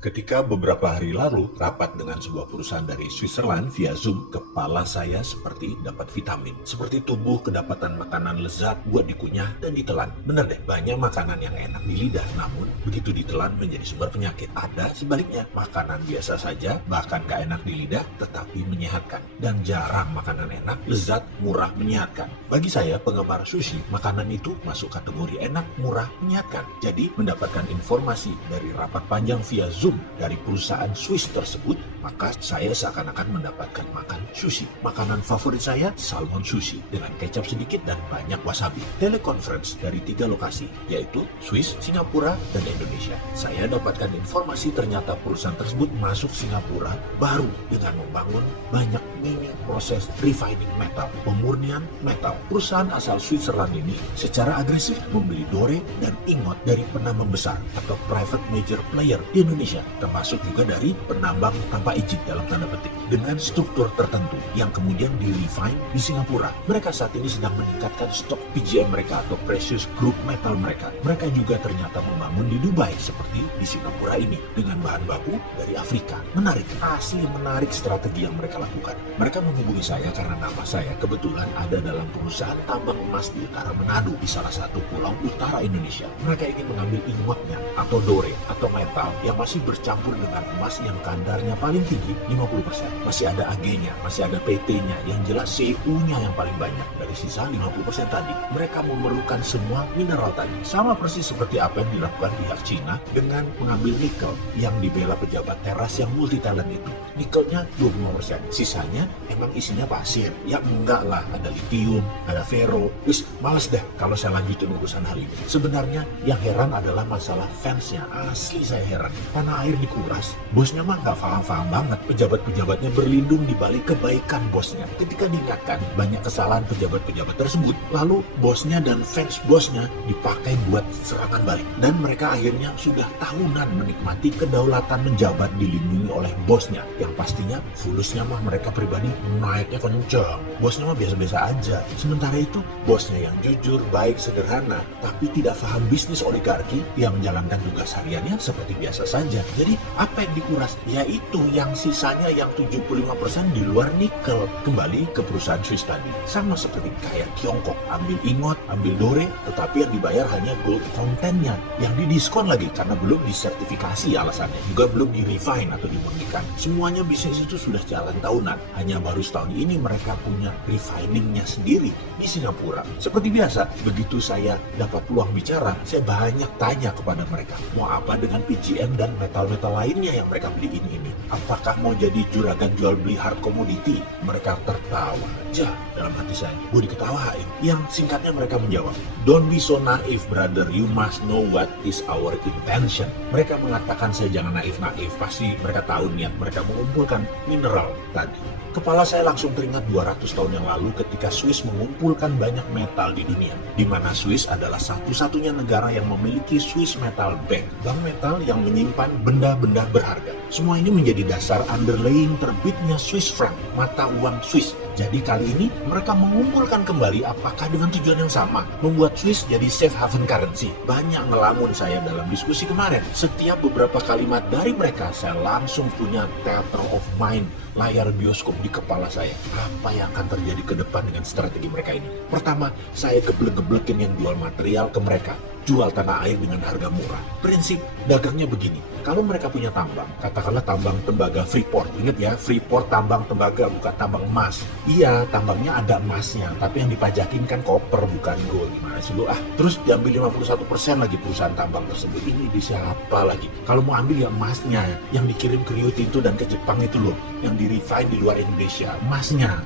Ketika beberapa hari lalu rapat dengan sebuah perusahaan dari Switzerland via Zoom, kepala saya seperti dapat vitamin. Seperti tubuh kedapatan makanan lezat buat dikunyah dan ditelan. Bener deh, banyak makanan yang enak di lidah, namun begitu ditelan menjadi sumber penyakit. Ada sebaliknya, makanan biasa saja, bahkan gak enak di lidah, tetapi menyehatkan. Dan jarang makanan enak, lezat, murah, menyehatkan. Bagi saya, penggemar sushi, makanan itu masuk kategori enak, murah, menyehatkan. Jadi, mendapatkan informasi dari rapat panjang via Zoom dari perusahaan Swiss tersebut, maka saya seakan-akan mendapatkan makan sushi. Makanan favorit saya, salmon sushi, dengan kecap sedikit dan banyak wasabi. Teleconference dari 3 lokasi, yaitu Swiss, Singapura, dan Indonesia. Saya dapatkan informasi ternyata perusahaan tersebut masuk Singapura baru dengan membangun banyak mini proses refining metal, pemurnian metal. Perusahaan asal Switzerland ini secara agresif membeli dore dan ingot dari penambang besar atau private major player di Indonesia, termasuk juga dari penambang tanpa izin dalam tanda petik, dengan struktur tertentu yang kemudian di-refine di Singapura. Mereka saat ini sedang meningkatkan stok PGM mereka atau precious group metal mereka. Mereka juga ternyata membangun di Dubai seperti di Singapura ini dengan bahan baku dari Afrika. Menarik, asli menarik strategi yang mereka lakukan. Mereka menghubungi saya karena nama saya kebetulan ada dalam perusahaan tambang emas di utara Manado, di salah satu pulau utara Indonesia. Mereka ingin mengambil ingotnya atau dore atau metal yang masih bercampur dengan emas yang kadarnya paling tinggi 50%. Masih ada AG-nya, masih ada PT-nya, yang jelas CU-nya yang paling banyak. Dari sisa 50% tadi, mereka memerlukan semua mineral tadi. Sama persis seperti apa yang dilakukan pihak Cina dengan mengambil nikel yang dibela pejabat teras yang multi talent itu. Nikelnya 25%, sisanya emang isinya pasir. Ya enggak lah, ada lithium, ada ferro. Wis, males deh kalau saya lanjutin urusan hal ini. Sebenarnya yang heran adalah masalah fansnya. Asli saya heran. Tanah air dikuras, bosnya mah nggak paham-paham banget. Pejabat-pejabatnya berlindung di balik kebaikan bosnya. Ketika diingatkan banyak kesalahan pejabat-pejabat tersebut, lalu bosnya dan fans bosnya dipakai buat serangan balik. Dan mereka akhirnya sudah tahunan menikmati kedaulatan menjabat dilindungi oleh bosnya. Yang pastinya fulusnya mah mereka pribadi naiknya kencang. Bosnya mah biasa-biasa aja. Sementara itu, bosnya yang jujur, baik, sederhana, tapi tidak paham bisnis oligarki, dia menjalankan tugas hariannya seperti biasa saja. Jadi apa yang dikuras? Yaitu yang sisanya yang 75% di luar nikel. Kembali ke perusahaan Swiss tadi. Sama seperti kayak Tiongkok. Ambil ingot, ambil dore, tetapi yang dibayar hanya gold contentnya. Yang didiskon lagi karena belum disertifikasi alasannya. Juga belum di-refine atau dimurnikan. Semuanya bisnis itu sudah jalan tahunan. Hanya baru setahun ini mereka punya refiningnya sendiri di Singapura. Seperti biasa, begitu saya dapat peluang bicara, saya banyak tanya kepada mereka. Mau apa dengan PGM dan metal-metal lainnya yang mereka beli ini? Apakah mau jadi juragan jual beli hard commodity? Mereka tertawa aja dalam hati saya. Gue diketawain. Yang singkatnya mereka menjawab, "Don't be so naive, brother. You must know what is our intention." Mereka mengatakan saya jangan naif-naif. Pasti mereka tahu niat mereka mengumpulkan mineral tadi. Kepala saya langsung teringat 200 tahun yang lalu ketika Swiss mengumpulkan banyak metal di dunia. Di mana Swiss adalah satu-satunya negara yang memiliki Swiss Metal Bank. Bank metal yang menyimpan benda-benda berharga. Semua ini menjadi dasar underlying terbitnya Swiss franc, mata uang Swiss. Jadi kali ini mereka mengumpulkan kembali apakah dengan tujuan yang sama, membuat Swiss jadi safe haven currency. Banyak ngelamun saya dalam diskusi kemarin. Setiap beberapa kalimat dari mereka saya langsung punya theater of mind, layar bioskop di kepala saya. Apa yang akan terjadi ke depan dengan strategi mereka ini? Pertama, saya geblek-geblekin yang jual material ke mereka. Jual tanah air dengan harga murah. Prinsip dagangnya begini. Kalau mereka punya tambang, katakanlah tambang tembaga Freeport. Ingat ya, Freeport tambang tembaga, bukan tambang emas. Iya, tambangnya ada emasnya, tapi yang dipajakin kan koper, bukan gold. Gimana sih lu? Terus diambil 51% lagi perusahaan tambang tersebut. Ini di siapa lagi? Kalau mau ambil ya emasnya, yang dikirim ke Rio Tinto dan ke Jepang itu loh, yang di-refine di luar Indonesia. Emasnya.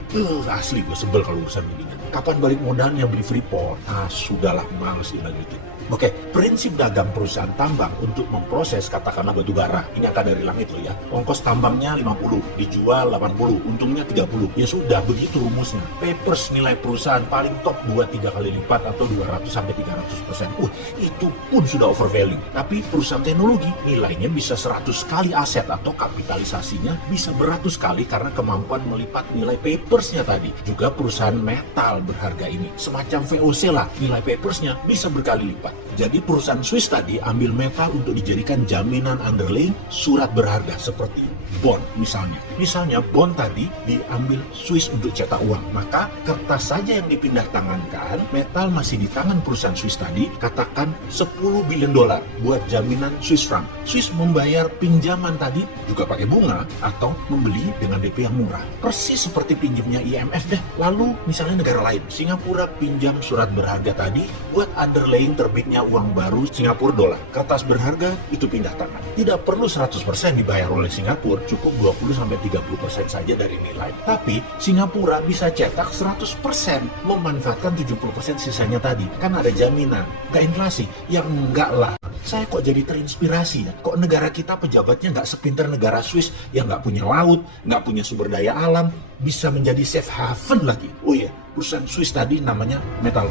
Asli gue sebel kalau urusan begini. Kapan balik modalnya beli Freeport? Sudahlah, males dilanjutin. Oke, prinsip dagang perusahaan tambang untuk memproses katakanlah batu bara. Ini angka dari langit loh ya. Ongkos tambangnya 50, dijual 80, untungnya 30. Ya sudah, begitu rumusnya. Papers nilai perusahaan paling top 2-3 kali lipat atau 200-300%. Itu pun sudah overvalue. Tapi perusahaan teknologi nilainya bisa 100 kali aset atau kapitalisasinya bisa beratus kali karena kemampuan melipat nilai papersnya tadi. Juga perusahaan metal berharga ini. Semacam VOC lah, nilai papersnya bisa berkali lipat. Jadi perusahaan Swiss tadi ambil metal untuk dijadikan jaminan underlying surat berharga seperti bond misalnya. Misalnya bond tadi diambil Swiss untuk cetak uang, maka kertas saja yang dipindah tangankan, metal masih di tangan perusahaan Swiss tadi, katakan 10 billion dolar buat jaminan Swiss franc. Swiss membayar pinjaman tadi juga pakai bunga atau membeli dengan DP yang murah. Persis seperti pinjamnya IMF deh. Lalu misalnya negara lain, Singapura pinjam surat berharga tadi buat underlying terbitnya uang baru Singapura dolar. Kertas berharga itu pindah tangan. Tidak perlu 100% dibayar oleh Singapura, cukup 20-30% saja dari nilai. Tapi Singapura bisa cetak 100%, memanfaatkan 70% sisanya tadi. Kan ada jaminan, nggak inflasi. Ya enggak lah. Saya kok jadi terinspirasi ya. Kok negara kita pejabatnya nggak sepintar negara Swiss yang nggak punya laut, nggak punya sumber daya alam, bisa menjadi safe haven lagi. Oh iya, perusahaan Swiss tadi namanya Metal.